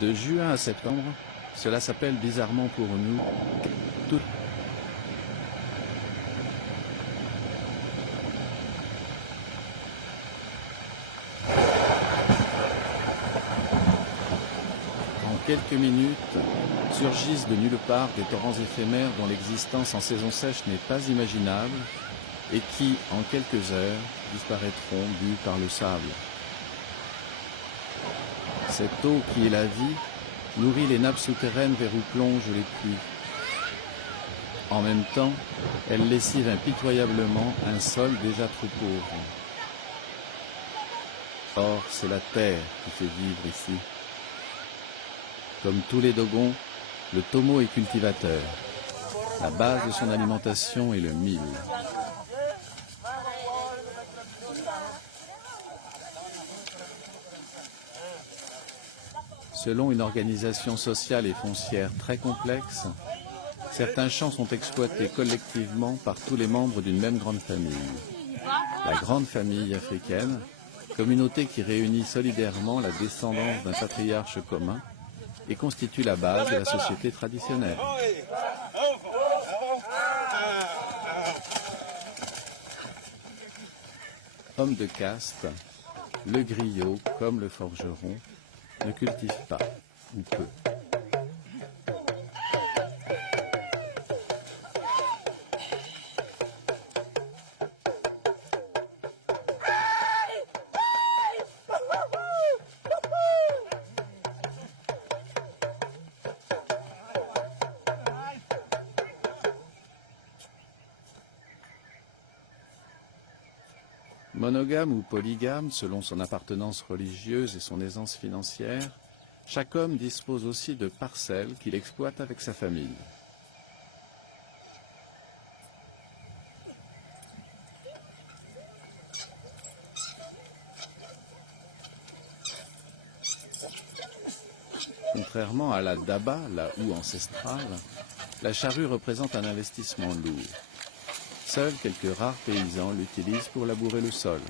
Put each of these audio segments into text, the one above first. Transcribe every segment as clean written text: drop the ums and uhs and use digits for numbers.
De juin à septembre, cela s'appelle bizarrement pour nous tout. En quelques minutes, surgissent de nulle part des torrents éphémères dont l'existence en saison sèche n'est pas imaginable et qui, en quelques heures, disparaîtront bues par le sable. Cette eau qui est la vie nourrit les nappes souterraines vers où plongent les pluies. En même temps, elle lessive impitoyablement un sol déjà trop pauvre. Or, c'est la terre qui fait vivre ici. Comme tous les Dogons, le Tomo est cultivateur. La base de son alimentation est le mil. Selon une organisation sociale et foncière très complexe, certains champs sont exploités collectivement par tous les membres d'une même grande famille. La grande famille africaine, communauté qui réunit solidairement la descendance d'un patriarche commun et constitue la base de la société traditionnelle. Homme de caste, le griot, comme le forgeron, ne cultive pas, ou peu. Monogame ou polygame, selon son appartenance religieuse et son aisance financière, chaque homme dispose aussi de parcelles qu'il exploite avec sa famille. Contrairement à la daba, la houe ancestrale, la charrue représente un investissement lourd. Seuls quelques rares paysans l'utilisent pour labourer le sol.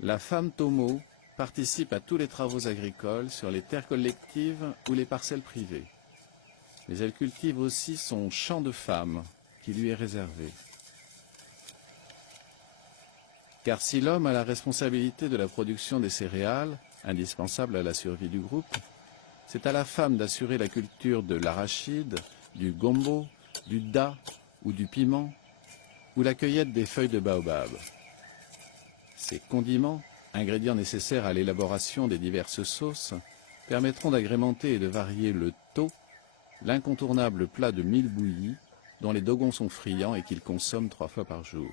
La femme Tomo participe à tous les travaux agricoles sur les terres collectives ou les parcelles privées. Mais elle cultive aussi son champ de femme qui lui est réservé. Car si l'homme a la responsabilité de la production des céréales, indispensable à la survie du groupe, c'est à la femme d'assurer la culture de l'arachide, du gombo, du da ou du piment, ou la cueillette des feuilles de baobab. Ces condiments, ingrédients nécessaires à l'élaboration des diverses sauces, permettront d'agrémenter et de varier le to, l'incontournable plat de mil bouilli dont les Dogons sont friands et qu'ils consomment 3 fois par jour.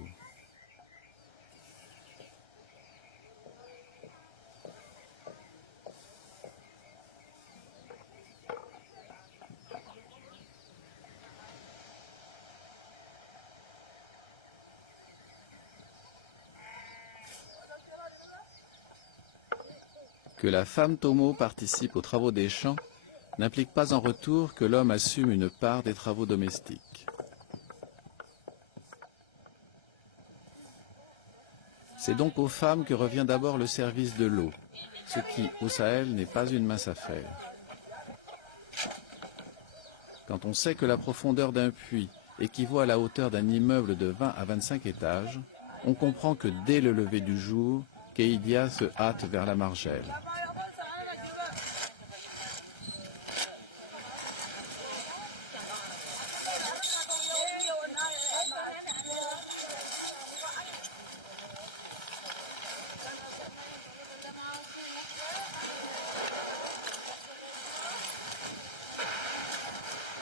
Que la femme Tomo participe aux travaux des champs n'implique pas en retour que l'homme assume une part des travaux domestiques. C'est donc aux femmes que revient d'abord le service de l'eau, ce qui, au Sahel, n'est pas une mince affaire. Quand on sait que la profondeur d'un puits équivaut à la hauteur d'un immeuble de 20 à 25 étages, on comprend que dès le lever du jour, Keidia se hâte vers la margelle.